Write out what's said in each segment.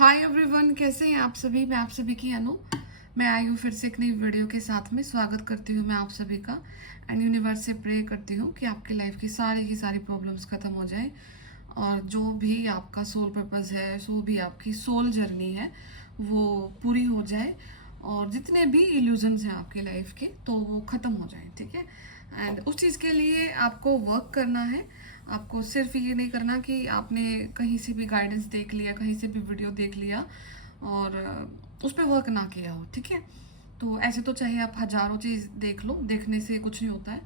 Hi everyone, कैसे हैं आप सभी। मैं आप सभी की अनु। मैं आई हूँ फिर से एक नई वीडियो के साथ में। स्वागत करती हूँ मैं आप सभी का एंड यूनिवर्स से प्रे करती हूँ कि आपकी लाइफ की सारी की सारी प्रॉब्लम्स खत्म हो जाए और जो भी आपका सोल पर्पस है, जो भी आपकी सोल जर्नी है, वो पूरी हो जाए और जितने भी इल्यूजन्स हैं आपकी लाइफ के तो वो ख़त्म हो जाए। ठीक है। एंड उस चीज़ के लिए आपको वर्क करना है। आपको सिर्फ ये नहीं करना कि आपने कहीं से भी गाइडेंस देख लिया, कहीं से भी वीडियो देख लिया और उस पर वर्क ना किया हो। ठीक है। तो ऐसे तो चाहे आप हज़ारों चीज़ देख लो, देखने से कुछ नहीं होता है।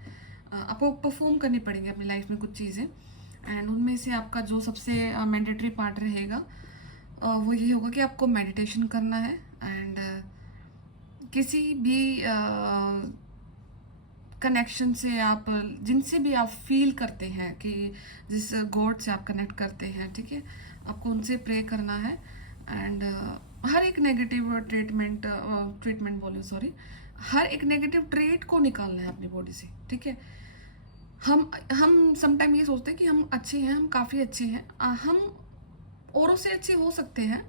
आपको परफॉर्म करनी पड़ेंगी अपनी लाइफ में कुछ चीज़ें एंड उनमें से आपका जो सबसे मैंडेटरी पार्ट रहेगा वो ये होगा कि आपको मेडिटेशन करना है एंड किसी भी कनेक्शन से आप जिनसे भी आप फील करते हैं कि जिस गॉड से आप कनेक्ट करते हैं, ठीक है, आपको उनसे प्रे करना है एंड हर एक नेगेटिव ट्रीटमेंट बोले सॉरी हर एक नेगेटिव ट्रेट को निकालना है अपनी बॉडी से। ठीक है। हम समटाइम ये सोचते हैं कि हम अच्छे हैं, हम काफ़ी अच्छे हैं, हम औरों से अच्छे हो सकते हैं।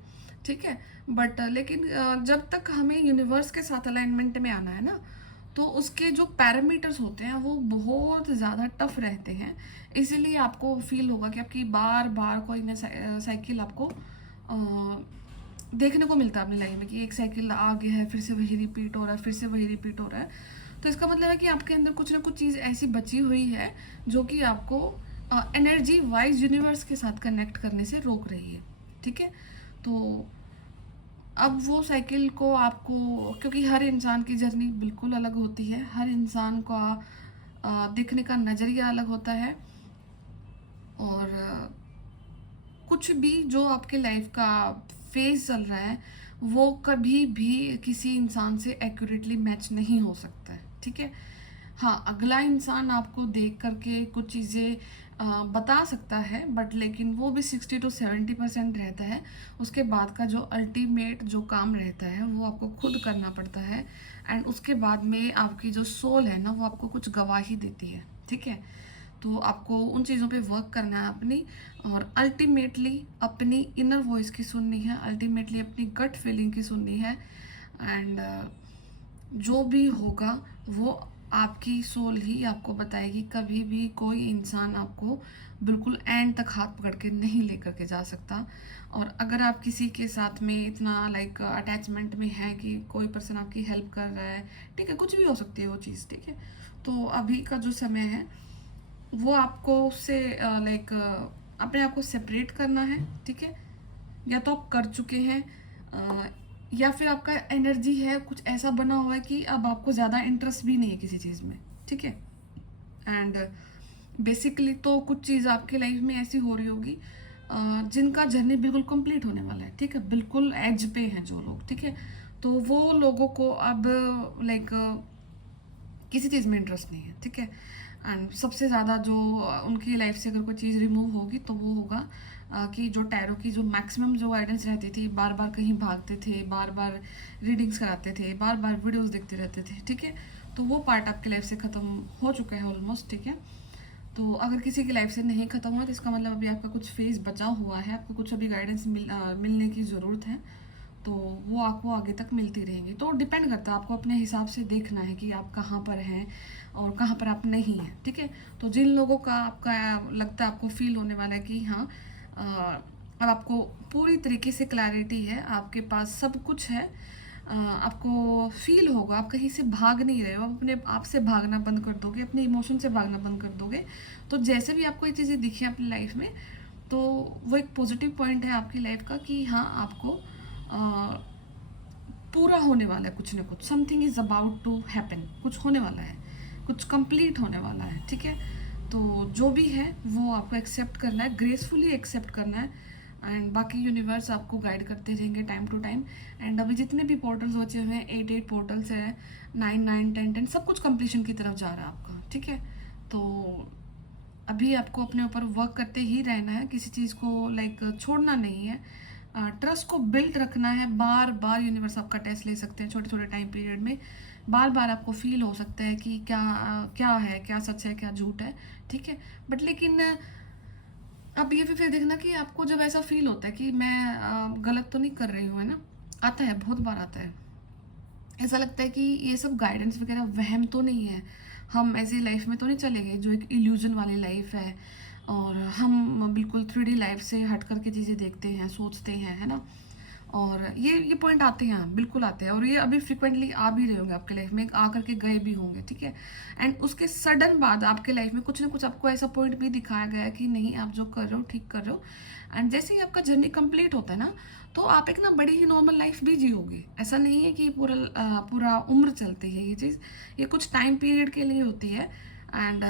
ठीक है। बट लेकिन जब तक हमें यूनिवर्स के साथ अलाइनमेंट में आना है ना, तो उसके जो पैरामीटर्स होते हैं वो बहुत ज़्यादा टफ रहते हैं। इसीलिए आपको फील होगा कि आपकी बार बार कोई ना साइकिल आपको देखने को मिलता है अपनी लाइफ में कि एक साइकिल आ गया है, फिर से वही रिपीट हो रहा है, फिर से वही रिपीट हो रहा है। तो इसका मतलब है कि आपके अंदर कुछ ना कुछ चीज़ ऐसी बची हुई है जो कि आपको एनर्जी वाइज यूनिवर्स के साथ कनेक्ट करने से रोक रही है। ठीक है। तो अब वो साइकिल को आपको, क्योंकि हर इंसान की जर्नी बिल्कुल अलग होती है, हर इंसान का देखने का नज़रिया अलग होता है और कुछ भी जो आपके लाइफ का फेज चल रहा है वो कभी भी किसी इंसान से एक्यूरेटली मैच नहीं हो सकता है। ठीक है। हाँ, अगला इंसान आपको देख करके कुछ चीज़ें बता सकता है बट लेकिन वो भी 60 to 70% रहता है। उसके बाद का जो अल्टीमेट जो काम रहता है वो आपको खुद करना पड़ता है एंड उसके बाद में आपकी जो सोल है ना वो आपको कुछ गवाही देती है। ठीक है। तो आपको उन चीज़ों पे वर्क करना है अपनी और अल्टीमेटली अपनी इनर वॉइस की सुननी है, अल्टीमेटली अपनी गट फीलिंग की सुननी है एंड जो भी होगा वो आपकी सोल ही आपको बताएगी। कभी भी कोई इंसान आपको बिल्कुल एंड तक हाथ पकड़ के नहीं लेकर के जा सकता। और अगर आप किसी के साथ में इतना लाइक अटैचमेंट में है कि कोई पर्सन आपकी हेल्प कर रहा है, ठीक है, कुछ भी हो सकती है वो चीज़। ठीक है। तो अभी का जो समय है वो आपको उससे लाइक अपने आप को सेपरेट करना है। ठीक है। या तो आप कर चुके हैं या फिर आपका एनर्जी है कुछ ऐसा बना हुआ है कि अब आपको ज़्यादा इंटरेस्ट भी नहीं है किसी चीज़ में। ठीक है। एंड बेसिकली तो कुछ चीज़ आपकी लाइफ में ऐसी हो रही होगी जिनका जर्नी बिल्कुल कंप्लीट होने वाला है। ठीक है। बिल्कुल एज पे हैं जो लोग। ठीक है। तो वो लोगों को अब लाइक किसी चीज़ में इंटरेस्ट नहीं है। ठीक है। एंड सबसे ज़्यादा जो उनकी लाइफ से अगर कोई चीज़ रिमूव होगी तो वो होगा कि जो टैरो की जो मैक्सिमम जो गाइडेंस रहती थी, बार बार कहीं भागते थे, बार बार रीडिंग्स कराते थे, बार बार वीडियोस देखते रहते थे। ठीक है। तो वो पार्ट आपकी लाइफ से ख़त्म हो चुका है ऑलमोस्ट। ठीक है। तो अगर किसी की लाइफ से नहीं ख़त्म हुआ तो इसका मतलब अभी आपका कुछ फेज बचा हुआ है, आपको कुछ अभी गाइडेंस मिलने की ज़रूरत है। तो वो आपको आगे तक मिलती रहेंगी। तो डिपेंड करता है, आपको अपने हिसाब से देखना है कि आप कहाँ पर हैं और कहाँ पर आप नहीं हैं। ठीक है। तो जिन लोगों का आपका लगता है, आपको फील होने वाला है कि हाँ अब आपको पूरी तरीके से क्लैरिटी है, आपके पास सब कुछ है, आपको फील होगा आप कहीं से भाग नहीं रहे हो, आप अपने आप से भागना बंद कर दोगे, अपने इमोशन से भागना बंद कर दोगे। तो जैसे भी आपको ये चीज़ें दिखें अपनी लाइफ में तो वो एक पॉजिटिव पॉइंट है आपकी लाइफ का कि हाँ आपको पूरा होने वाला है, कुछ ना कुछ something is about to happen, कुछ होने वाला है, कुछ कंप्लीट होने वाला है। ठीक है। तो जो भी है वो आपको एक्सेप्ट करना है, ग्रेसफुली एक्सेप्ट करना है एंड बाकी यूनिवर्स आपको गाइड करते रहेंगे टाइम टू टाइम। एंड अभी जितने भी पोर्टल्स बचे हुए हैं, 8 पोर्टल्स है, 9 9 10 10, सब कुछ कंप्लीशन की तरफ जा रहा है आपका। ठीक है। तो अभी आपको अपने ऊपर वर्क करते ही रहना है, किसी चीज़ को लाइक छोड़ना नहीं है, ट्रस्ट को बिल्ड रखना है। बार बार यूनिवर्स आपका टेस्ट ले सकते हैं छोटे छोटे टाइम पीरियड में, बार बार आपको फील हो सकता है कि क्या क्या है, क्या सच है, क्या झूठ है। ठीक है। बट लेकिन अब ये भी फिर देखना कि आपको जब ऐसा फ़ील होता है कि मैं गलत तो नहीं कर रही हूँ, है ना? आता है, बहुत बार आता है। ऐसा लगता है कि ये सब गाइडेंस वगैरह वहम तो नहीं है, हम ऐसी लाइफ में तो नहीं चले गए जो एक इल्यूजन वाली लाइफ है, और हम बिल्कुल 3D लाइफ से हट करके चीज़ें देखते हैं, सोचते हैं, है ना? और ये पॉइंट आते हैं, बिल्कुल आते हैं, और ये अभी फ्रिक्वेंटली आ भी रहे होंगे आपके लाइफ में, आ करके गए भी होंगे, ठीक है? एंड उसके सडन बाद आपके लाइफ में कुछ ना कुछ आपको ऐसा पॉइंट भी दिखाया गया है कि नहीं, आप जो कर रहे हो ठीक कर रहे हो। एंड जैसे ही आपका जर्नी कंप्लीट होता है ना, तो आप एक ना बड़ी ही नॉर्मल लाइफ भी जियोगे। ऐसा नहीं है कि पूरा उम्र चलती है ये चीज़, ये कुछ टाइम पीरियड के लिए होती है। एंड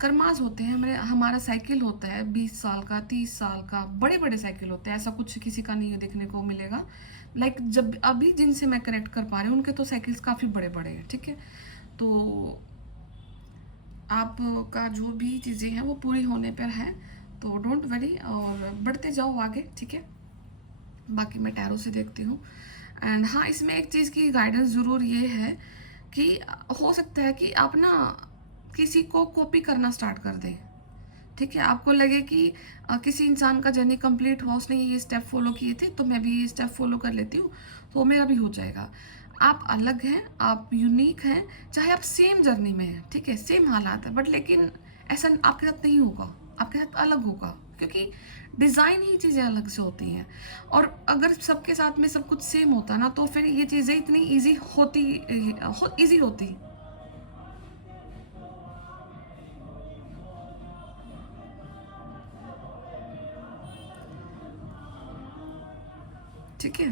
कर्मास होते हैं हमारे, हमारा साइकिल होता है 20 साल का, 30 साल का, बड़े बड़े साइकिल होते हैं, ऐसा कुछ किसी का नहीं देखने को मिलेगा। लाइक जब अभी जिनसे मैं कनेक्ट कर पा रही हूँ उनके तो साइकिल्स काफ़ी बड़े बड़े हैं, ठीक है? तो आपका जो भी चीज़ें हैं वो पूरी होने पर है, तो डोंट वरी और बढ़ते जाओ आगे, ठीक है? बाकी मैं टैरो से देखती हूँ। एंड हाँ, इसमें एक चीज़ की गाइडेंस ज़रूर ये है कि हो सकता है कि आप ना किसी को कॉपी करना स्टार्ट कर दें, ठीक है? आपको लगे कि किसी इंसान का जर्नी कंप्लीट हुआ, उसने ये स्टेप फॉलो किए थे, तो मैं भी ये स्टेप फॉलो कर लेती हूँ, तो मेरा भी हो जाएगा। आप अलग हैं, आप यूनिक हैं, चाहे आप सेम जर्नी में हैं, ठीक है? सेम हालात है, बट लेकिन ऐसा आपके साथ नहीं होगा, आपके साथ अलग होगा, क्योंकि डिज़ाइन ही चीज़ें अलग से होती हैं। और अगर सबके साथ में सब कुछ सेम होता ना, तो फिर ये चीज़ें इतनी ईज़ी होती, ईज़ी होती, ठीक है?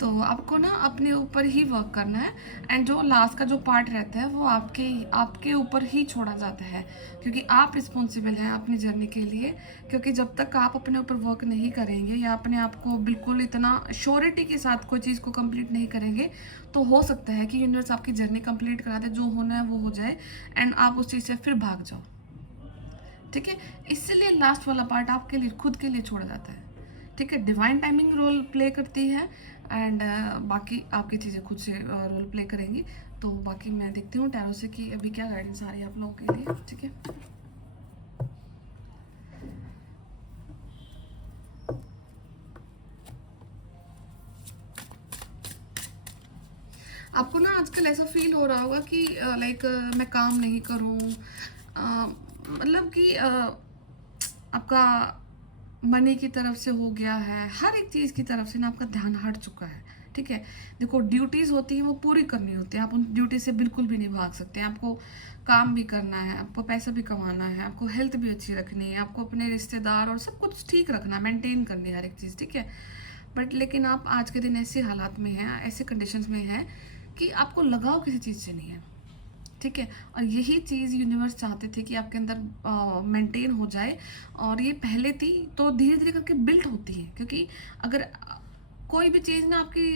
तो आपको ना अपने ऊपर ही वर्क करना है, एंड जो लास्ट का जो पार्ट रहता है वो आपके आपके ऊपर ही छोड़ा जाता है, क्योंकि आप रिस्पॉन्सिबल हैं अपनी जर्नी के लिए। क्योंकि जब तक आप अपने ऊपर वर्क नहीं करेंगे या अपने आप को बिल्कुल इतना श्योरिटी के साथ कोई चीज़ को कंप्लीट नहीं करेंगे, तो हो सकता है कि यूनिवर्स आपकी जर्नी कंप्लीट करा दे, जो होना है वो हो जाए, एंड आप उस चीज़ से फिर भाग जाओ, ठीक है? इसलिए लास्ट वाला पार्ट आपके लिए, खुद के लिए छोड़ा जाता है, ठीक है? डिवाइन टाइमिंग रोल प्ले करती है, एंड बाकी आपकी चीज़ें खुद से रोल प्ले करेंगी। तो बाकी मैं देखती हूँ टैरो से कि अभी क्या गाइडेंस आ रही है आप लोगों के लिए, ठीक है? आपको ना आजकल ऐसा फील हो रहा होगा कि लाइक मैं काम नहीं करूँ, मतलब कि आपका मनी की तरफ से हो गया है, हर एक चीज़ की तरफ से ना आपका ध्यान हट चुका है, ठीक है? देखो, ड्यूटीज़ होती हैं वो पूरी करनी होती है, आप उन ड्यूटी से बिल्कुल भी नहीं भाग सकते। आपको काम भी करना है, आपको पैसा भी कमाना है, आपको हेल्थ भी अच्छी रखनी है, आपको अपने रिश्तेदार और सब कुछ ठीक रखना है, मेंटेन करनी है हर एक चीज़, ठीक है? बट लेकिन आप आज के दिन ऐसे हालात में हैं, ऐसे कंडीशंस में हैं कि आपको लगाव किसी चीज़ से नहीं है, ठीक है? और यही चीज़ यूनिवर्स चाहते थे कि आपके अंदर मेंटेन हो जाए, और ये पहले थी तो धीरे धीरे करके बिल्ट होती है, क्योंकि अगर कोई भी चीज़ ना आपकी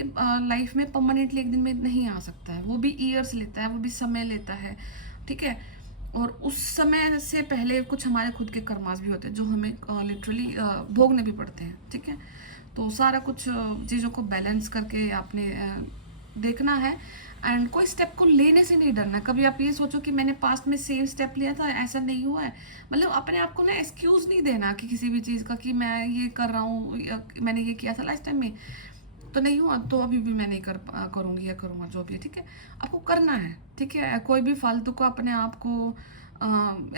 लाइफ में परमानेंटली एक दिन में नहीं आ सकता है, वो भी ईयर्स लेता है, वो भी समय लेता है, ठीक है? और उस समय से पहले कुछ हमारे खुद के कर्मास भी होते हैं जो हमें लिटरली भोगने भी पड़ते हैं, ठीक है? तो सारा कुछ चीज़ों को बैलेंस करके आपने देखना है, एंड कोई स्टेप को लेने से नहीं डरना। कभी आप ये सोचो कि मैंने पास्ट में सेम स्टेप लिया था, ऐसा नहीं हुआ है, मतलब अपने आप को ना एक्सक्यूज़ नहीं देना कि किसी भी चीज़ का कि मैं ये कर रहा हूँ, मैंने ये किया था लास्ट टाइम में तो नहीं हुआ, तो अभी भी मैं नहीं करूँगी या करूँगा, जो भी है, ठीक है? आपको करना है, ठीक है? कोई भी फालतू को अपने आप को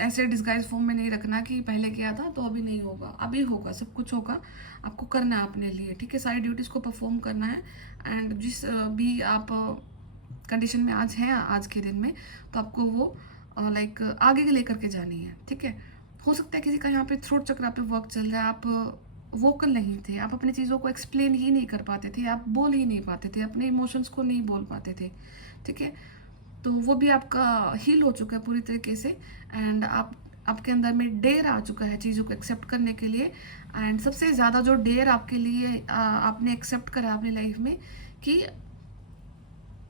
ऐसे डिस्गाइज फॉर्म में नहीं रखना कि पहले किया था तो अभी नहीं होगा, अभी होगा, सब कुछ होगा। आपको करना है अपने लिए, ठीक है? सारी ड्यूटीज़ को परफॉर्म करना है, एंड जिस भी आप कंडीशन में आज हैं आज के दिन में, तो आपको वो लाइक आगे लेकर के जानी है, ठीक है? हो सकता है किसी का यहाँ पे थ्रोट चक्र पे वर्क चल रहा है, आप वोकल नहीं थे, आप अपनी चीज़ों को एक्सप्लेन ही नहीं कर पाते थे, आप बोल ही नहीं पाते थे, अपने इमोशंस को नहीं बोल पाते थे, ठीक है? तो वो भी आपका हील हो चुका है पूरी तरीके से, एंड आपके अंदर में डेयर आ चुका है चीज़ों को एक्सेप्ट करने के लिए। एंड सबसे ज़्यादा जो डेयर आपके लिए आपने एक्सेप्ट करा अपनी लाइफ में कि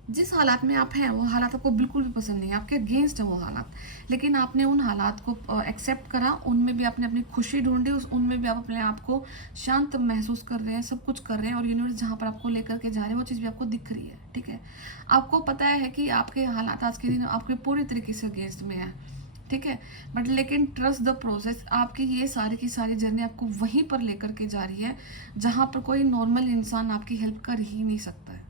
जिस हालात में आप हैं वो हालात आपको बिल्कुल भी पसंद नहीं है, आपके अगेंस्ट है वो हालात, लेकिन आपने उन हालात को एक्सेप्ट करा, उनमें भी आपने अपनी खुशी ढूंढी, उस उनमें भी आप अपने आप को शांत महसूस कर रहे हैं, सब कुछ कर रहे हैं, और यूनिवर्स जहाँ पर आपको लेकर के जा रहे हैं वो चीज़ भी आपको दिख रही है, ठीक है? आपको पता है कि आपके हालात आज के दिन आपके पूरी तरीके से अगेंस्ट में है, ठीक है। बट लेकिन ट्रस्ट द प्रोसेस, आपकी ये सारी की सारी जर्नी आपको वहीं पर लेकर के जा रही है जहाँ पर कोई नॉर्मल इंसान आपकी हेल्प कर ही नहीं सकता है।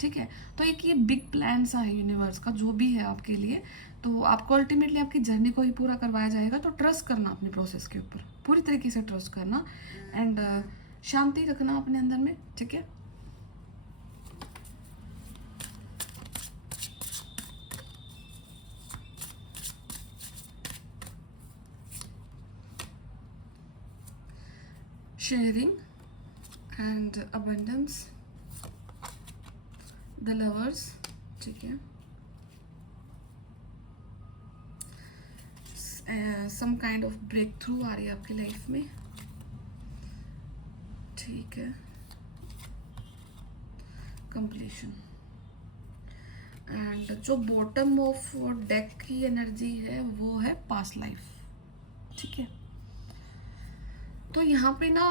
ठीक है। तो एक ये बिग प्लान सा है यूनिवर्स का जो भी है आपके लिए, तो आपको अल्टीमेटली आपकी जर्नी को ही पूरा करवाया जाएगा। तो ट्रस्ट करना अपने प्रोसेस के ऊपर, पूरी तरीके से ट्रस्ट करना, एंड शांति रखना अपने अंदर में। ठीक है। Sharing and abundance, the lovers. ठीक है। Some kind of breakthrough आ रही है आपकी लाइफ में। ठीक है। कंप्लीशन, एंड जो बॉटम ऑफ डेक की एनर्जी है वो है पास्ट लाइफ। ठीक है। तो यहाँ पे ना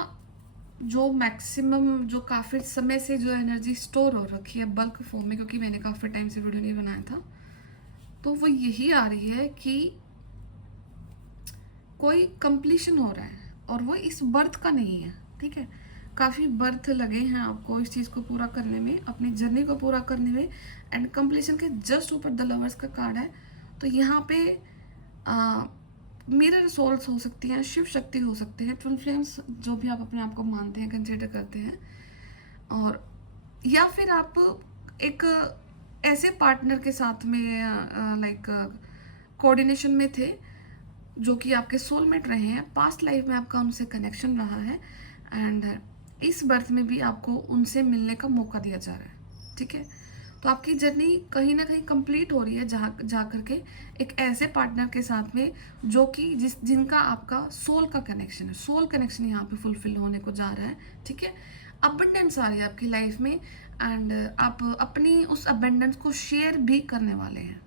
जो मैक्सिमम, जो काफ़ी समय से जो एनर्जी स्टोर हो रखी है बल्क फॉर्म में, क्योंकि मैंने काफ़ी टाइम से वीडियो नहीं बनाया था, तो वो यही आ रही है कि कोई कंप्लीशन हो रहा है और वो इस बर्थ का नहीं है। ठीक है। काफ़ी बर्थ लगे हैं आपको इस चीज़ को पूरा करने में, अपनी जर्नी को पूरा करने में, एंड कंप्लीशन के जस्ट ऊपर द लवर्स का कार्ड है। तो यहाँ पे मिरर सोल्स हो सकती हैं, शिव शक्ति हो सकते हैं, ट्विन फ्लेम्स, जो भी आप अपने आप को मानते हैं, कंसिडर करते हैं, और या फिर आप एक ऐसे पार्टनर के साथ में लाइक कोऑर्डिनेशन में थे जो कि आपके सोलमेट रहे हैं, पास्ट लाइफ में आपका उनसे कनेक्शन रहा है, एंड इस बर्थ में भी आपको उनसे मिलने का मौका दिया जा रहा है। ठीक है। तो आपकी जर्नी कहीं ना कहीं कंप्लीट हो रही है जहाँ जा करके एक ऐसे पार्टनर के साथ में जो कि जिनका आपका सोल का कनेक्शन है, सोल कनेक्शन यहाँ पे फुलफिल होने को जा रहा है। ठीक है। अबंडेंस आ रही है आपकी लाइफ में, एंड आप अपनी उस अबंडेंस को शेयर भी करने वाले हैं।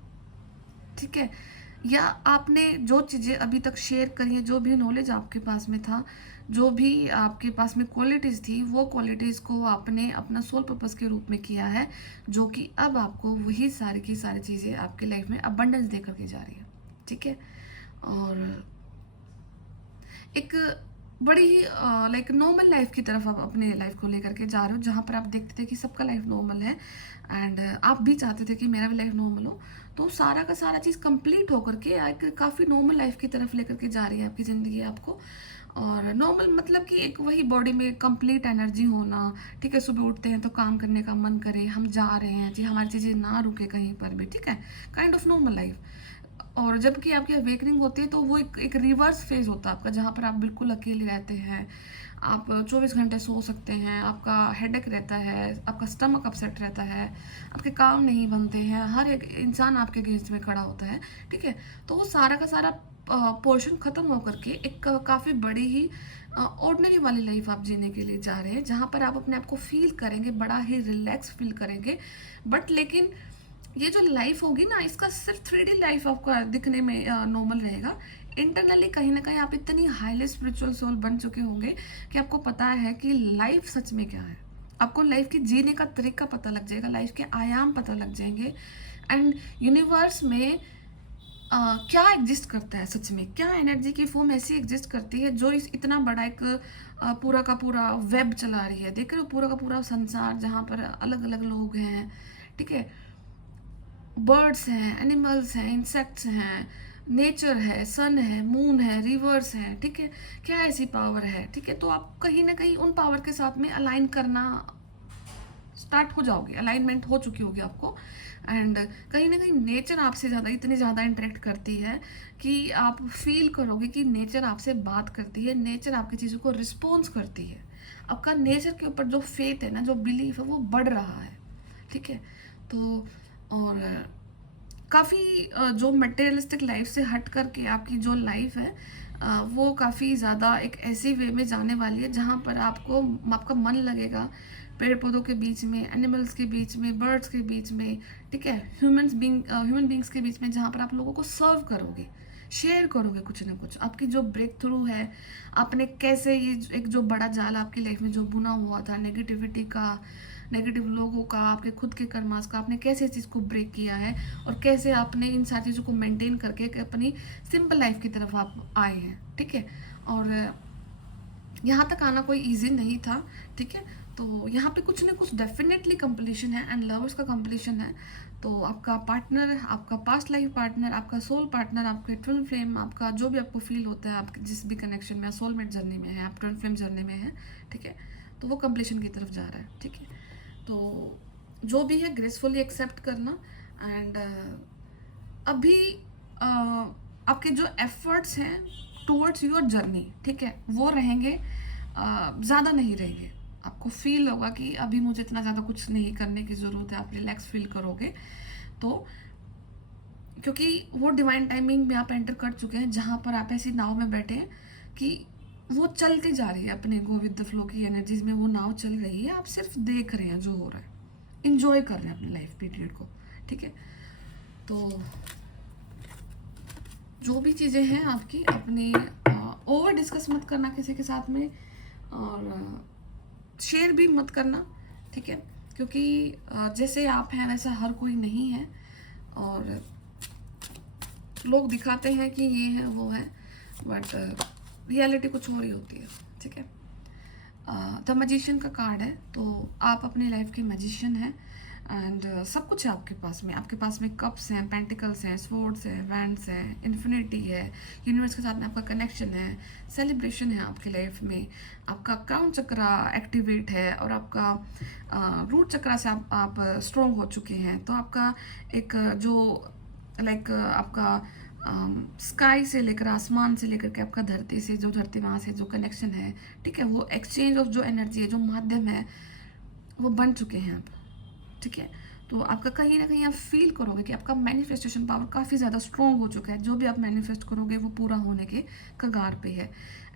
ठीक है। या आपने जो चीज़ें अभी तक शेयर करी है, जो भी नॉलेज आपके पास में था, जो भी आपके पास में क्वालिटीज़ थी, वो क्वालिटीज़ को आपने अपना सोल पर्पस के रूप में किया है, जो कि अब आपको वही सारी की सारी चीज़ें आपकी लाइफ में अबंडेंस दे करके जा रही है। ठीक है। और एक बड़ी ही लाइक नॉर्मल लाइफ की तरफ आप अपने लाइफ को लेकर के जा रहे हो, जहाँ पर आप देखते थे कि सबका लाइफ नॉर्मल है, एंड आप भी चाहते थे कि मेरा भी लाइफ नॉर्मल हो। तो सारा का सारा चीज़ कंप्लीट होकर के एक काफ़ी नॉर्मल लाइफ की तरफ लेकर के जा रही है आपकी ज़िंदगी आपको। और नॉर्मल मतलब कि एक वही बॉडी में कंप्लीट एनर्जी होना। ठीक है। सुबह उठते हैं तो काम करने का मन करे, हम जा रहे हैं जी, हमारी चीज़ें ना रुके कहीं पर भी। ठीक है। Kind of normal life. और जबकि आपकी अवेकनिंग होती है तो वो एक रिवर्स फेज होता है आपका, जहाँ पर आप बिल्कुल अकेले रहते हैं, आप 24 घंटे सो सकते हैं, आपका हेडेक रहता है, आपका स्टमक अपसेट रहता है, आपके काम नहीं बनते हैं, हर एक इंसान आपके अगेंस्ट में खड़ा होता है। ठीक है। तो वो सारा का सारा पोर्शन ख़त्म होकर के एक काफ़ी बड़ी ही ऑर्डिनरी वाली लाइफ आप जीने के लिए जा रहे हैं, जहाँ पर आप अपने आप को फील करेंगे, बड़ा ही रिलैक्स फील करेंगे। बट लेकिन ये जो लाइफ होगी ना, इसका सिर्फ 3D लाइफ आपको दिखने में नॉर्मल रहेगा। इंटरनली कहीं ना कहीं आप इतनी हाईली स्पिरिचुअल सोल बन चुके होंगे कि आपको पता है कि लाइफ सच में क्या है। आपको लाइफ के जीने का तरीका पता लग जाएगा, लाइफ के आयाम पता लग जाएंगे, एंड यूनिवर्स में क्या एग्जिस्ट करता है सच में, क्या एनर्जी की फॉर्म ऐसी एग्जिस्ट करती है जो इस इतना बड़ा एक पूरा का पूरा वेब चला रही है। देख रहे हो, पूरा का पूरा संसार जहाँ पर अलग अलग लोग हैं। ठीक है। बर्ड्स हैं, एनिमल्स हैं, इंसेक्ट्स हैं, नेचर है, सन है, मून है, रिवर्स है। ठीक है। क्या ऐसी पावर है। ठीक है। तो आप कहीं ना कहीं उन पावर के साथ में अलाइन करना स्टार्ट हो जाओगे, अलाइनमेंट हो चुकी होगी आपको, एंड कहीं ना कहीं नेचर आपसे ज़्यादा, इतनी ज़्यादा इंटरेक्ट करती है कि आप फील करोगे कि नेचर आपसे बात करती है, नेचर आपकी चीज़ों को रिस्पॉन्स करती है। आपका नेचर के ऊपर जो फेथ है ना, जो बिलीफ है, वो बढ़ रहा है। ठीक है। तो और काफ़ी जो मटेरियलिस्टिक लाइफ से हट करके आपकी जो लाइफ है वो काफ़ी ज़्यादा एक ऐसी वे में जाने वाली है जहाँ पर आपका मन लगेगा पेड़ पौधों के बीच में, एनिमल्स के बीच में, बर्ड्स के बीच में। ठीक है। ह्यूमन बींग्स के बीच में, जहाँ पर आप लोगों को सर्व करोगे, शेयर करोगे कुछ ना कुछ। आपकी जो ब्रेक थ्रू है, आपने कैसे ये एक जो बड़ा जाल आपकी लाइफ में जो बुना हुआ था नेगेटिविटी का, नेगेटिव लोगों का, आपके खुद के कर्मास का, आपने कैसे इस चीज़ को ब्रेक किया है और कैसे आपने इन सारी चीज़ों को मेंटेन करके एक अपनी सिंपल लाइफ की तरफ आप आए हैं, ठीक है। और यहाँ तक आना कोई इजी नहीं था, ठीक है। तो यहाँ पे कुछ ना कुछ डेफिनेटली कंप्लीशन है, एंड लवर्स का कंप्लीशन है। तो आपका पार्टनर, आपका पास्ट लाइफ पार्टनर, आपका सोल पार्टनर, आपके ट्विन फ्लेम, आपका जो भी आपको फील होता है, आपके जिस भी कनेक्शन में, सोलमेट जर्नी में है, आप ट्विन फ्लेम जर्नी में है, ठीक है। तो वो कंप्लीशन की तरफ जा रहा है, ठीक है। तो जो भी है ग्रेसफुली एक्सेप्ट करना, एंड अभी आपके जो एफर्ट्स हैं टूवर्ड्स योर जर्नी, ठीक है, वो रहेंगे, ज़्यादा नहीं रहेंगे। आपको फील होगा कि अभी मुझे इतना ज़्यादा कुछ नहीं करने की ज़रूरत है, आप रिलैक्स फील करोगे। तो क्योंकि वो डिवाइन टाइमिंग में आप एंटर कर चुके हैं, जहाँ पर आप ऐसी नाव में बैठे हैं कि वो चलती जा रही है अपने गो विद द फ्लो की एनर्जीज में, वो नाव चल रही है, आप सिर्फ देख रहे हैं जो हो रहा है, इंजॉय कर रहे हैं अपनी लाइफ पीरियड को, ठीक है। तो जो भी चीज़ें हैं आपकी, अपनी ओवर डिस्कस मत करना किसी के साथ में, और शेयर भी मत करना, ठीक है। क्योंकि जैसे आप हैं वैसा हर कोई नहीं है, और लोग दिखाते हैं कि ये है वो है, बट रियलिटी कुछ और ही होती है, ठीक है। द मैजिशियन का कार्ड है, तो आप अपनी लाइफ के मैजिशियन हैं, एंड सब कुछ है आपके पास में। आपके पास में कप्स हैं, पेंटिकल्स हैं, स्वॉर्ड्स हैं, वैंड्स हैं, इन्फिनिटी है, यूनिवर्स के साथ में आपका कनेक्शन है, सेलिब्रेशन है आपकी लाइफ में, आपका क्राउन चक्रा एक्टिवेट है, और आपका रूट चक्रा से आप स्ट्रॉन्ग हो चुके हैं। तो आपका एक जो लाइक आपका स्काई से लेकर, आसमान से लेकर के आपका धरती से, जो धरती वहाँ से जो कनेक्शन है, ठीक है, वो एक्सचेंज ऑफ जो एनर्जी है, जो माध्यम है, वो बन चुके हैं आप, ठीक है। तो आपका कहीं ना कहीं आप फील करोगे कि आपका मैनिफेस्टेशन पावर काफ़ी ज़्यादा स्ट्रॉन्ग हो चुका है। जो भी आप मैनिफेस्ट करोगे वो पूरा होने के कगार पे है।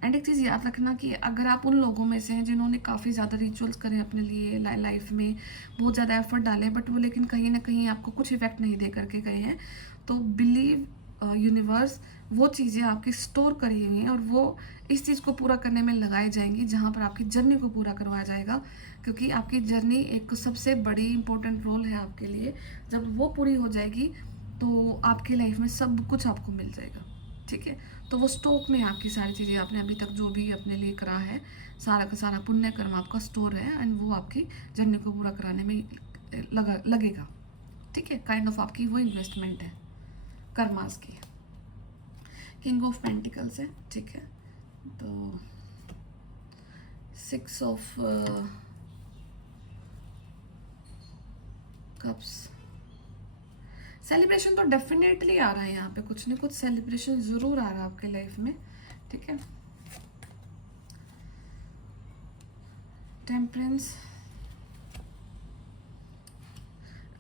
एंड एक चीज़ याद रखना कि अगर आप उन लोगों में से हैं जिन्होंने काफ़ी ज़्यादा रिचुअल्स करे अपने लिए, लाइफ में बहुत ज़्यादा एफर्ट डाले, बट वो लेकिन कहीं ना कहीं आपको कुछ इफेक्ट नहीं दे करके गए हैं, तो बिलीव यूनिवर्स वो चीज़ें आपकी स्टोर करी हुई हैं, और वो इस चीज़ को पूरा करने में लगाई जाएंगी, जहाँ पर आपकी जर्नी को पूरा करवाया जाएगा। क्योंकि आपकी जर्नी एक सबसे बड़ी इंपॉर्टेंट रोल है आपके लिए। जब वो पूरी हो जाएगी तो आपकी लाइफ में सब कुछ आपको मिल जाएगा, ठीक है। तो वो स्टॉक में आपकी सारी चीज़ें, आपने अभी तक जो भी अपने लिए करा है, सारा का सारा पुण्य कर्म आपका स्टोर है, एंड वो आपकी जर्नी को पूरा कराने में लगेगा, ठीक है। काइंड ऑफ आपकी वो इन्वेस्टमेंट है कर्मास की। किंग ऑफ पेंटिकल्स है, ठीक है। तो 6 ऑफ कप्स, सेलिब्रेशन तो डेफिनेटली आ रहा है यहाँ पे, कुछ ना कुछ सेलिब्रेशन ज़रूर आ रहा है आपके लाइफ में, ठीक है। टेम्परेंस,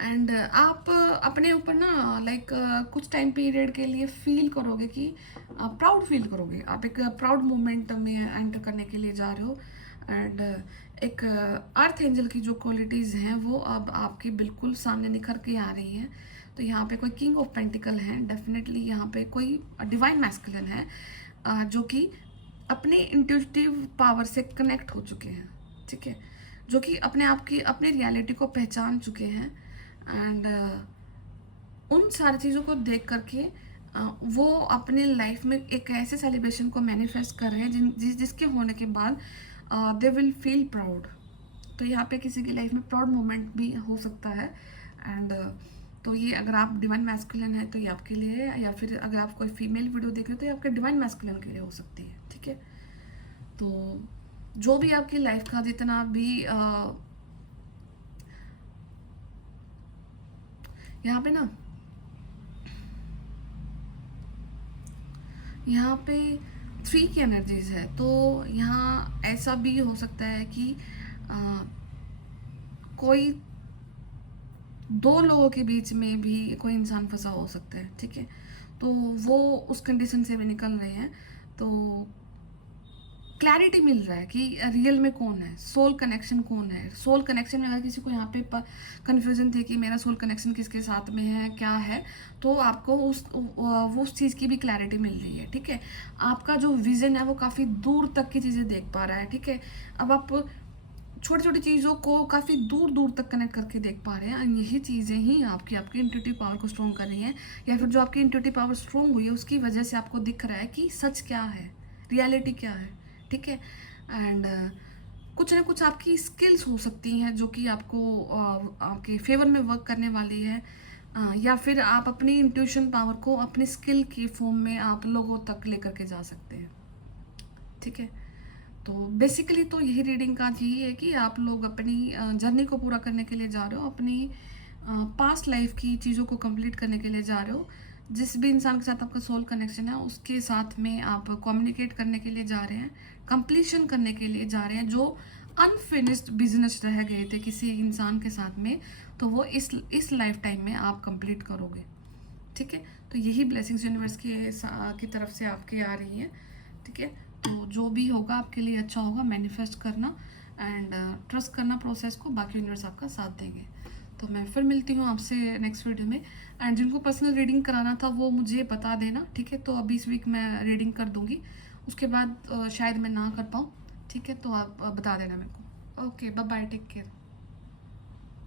एंड आप अपने ऊपर ना लाइक कुछ टाइम पीरियड के लिए फील करोगे कि प्राउड फील करोगे, आप एक प्राउड मोमेंट में एंटर करने के लिए जा रहे हो। एंड एक अर्थ एंजल की जो क्वालिटीज़ हैं वो अब आपके बिल्कुल सामने निखर के आ रही हैं। तो यहाँ पे कोई किंग ऑफ पेंटिकल है, डेफिनेटली यहाँ पे कोई डिवाइन मैस्कुलिन है, जो कि अपने इंट्यूटिव पावर से कनेक्ट हो चुके हैं, ठीक है, जो कि अपने आप की अपनी रियलिटी को पहचान चुके हैं। एंड उन सारी चीज़ों को देख करके वो अपने लाइफ में एक ऐसे सेलिब्रेशन को मैनिफेस्ट कर रहे हैं जिसके होने के बाद दे विल फील प्राउड। तो यहाँ पे किसी की लाइफ में प्राउड मोमेंट भी हो सकता है। एंड तो ये अगर आप डिवाइन मैस्कुलिन है तो ये आपके लिए है, या फिर अगर आप कोई फीमेल वीडियो देख रहे हो तो ये आपके डिवाइन मैस्कुलिन के लिए हो सकती है, ठीक है। तो जो भी आपकी लाइफ का जितना भी यहाँ पे ना, यहाँ पे 3 की एनर्जीज है। तो यहाँ ऐसा भी हो सकता है कि कोई 2 लोगों के बीच में भी कोई इंसान फंसा हो सकता है, ठीक है। तो वो उस कंडीशन से भी निकल रहे हैं। तो क्लैरिटी मिल रहा है कि रियल में कौन है, सोल कनेक्शन कौन है। सोल कनेक्शन में अगर किसी को यहाँ पे कन्फ्यूजन थी कि मेरा सोल कनेक्शन किसके साथ में है, क्या है, तो आपको उस चीज़ की भी क्लैरिटी मिल रही है, ठीक है। आपका जो विजन है वो काफ़ी दूर तक की चीज़ें देख पा रहा है, ठीक है। अब आप छोटी छोटी चीज़ों को काफ़ी दूर दूर तक कनेक्ट करके देख पा रहे हैं, एंड यही चीज़ें ही आपकी आपकी इंट्यूटिव पावर को स्ट्रॉन्ग कर रही हैं, या फिर जो आपकी इंट्यूटिव पावर स्ट्रॉन्ग हुई है उसकी वजह से आपको दिख रहा है कि सच क्या है, रियलिटी क्या है। ठीक है। एंड कुछ ना कुछ आपकी स्किल्स हो सकती हैं जो कि आपको आपके फेवर में वर्क करने वाली है, या फिर आप अपनी इंट्यूशन पावर को अपनी स्किल की फॉर्म में आप लोगों तक लेकर के जा सकते हैं। ठीक है। तो बेसिकली तो यही रीडिंग का यही है कि आप लोग अपनी जर्नी को पूरा करने के लिए जा रहे हो, अपनी पास्ट लाइफ की चीज़ों को कंप्लीट करने के लिए जा रहे हो। जिस भी इंसान के साथ आपका सोल कनेक्शन है उसके साथ में आप कम्युनिकेट करने के लिए जा रहे हैं, कंप्लीशन करने के लिए जा रहे हैं। जो अनफिनिश्ड बिजनेस रह गए थे किसी इंसान के साथ में, तो वो इस लाइफ टाइम में आप कंप्लीट करोगे। ठीक है। तो यही ब्लेसिंग्स यूनिवर्स की तरफ से आपके आ रही हैं। ठीक है। तो जो भी होगा आपके लिए अच्छा होगा, मैनिफेस्ट करना एंड ट्रस्ट करना प्रोसेस को, बाकी यूनिवर्स आपका साथ देंगे। तो मैं फिर मिलती हूँ आपसे नेक्स्ट वीडियो में, एंड जिनको पर्सनल रीडिंग कराना था वो मुझे बता देना। ठीक है। तो अभी इस वीक मैं रीडिंग कर दूँगी, उसके बाद शायद मैं ना कर पाऊँ। ठीक है। तो आप बता देना मेरे को। Okay, bye bye, take care.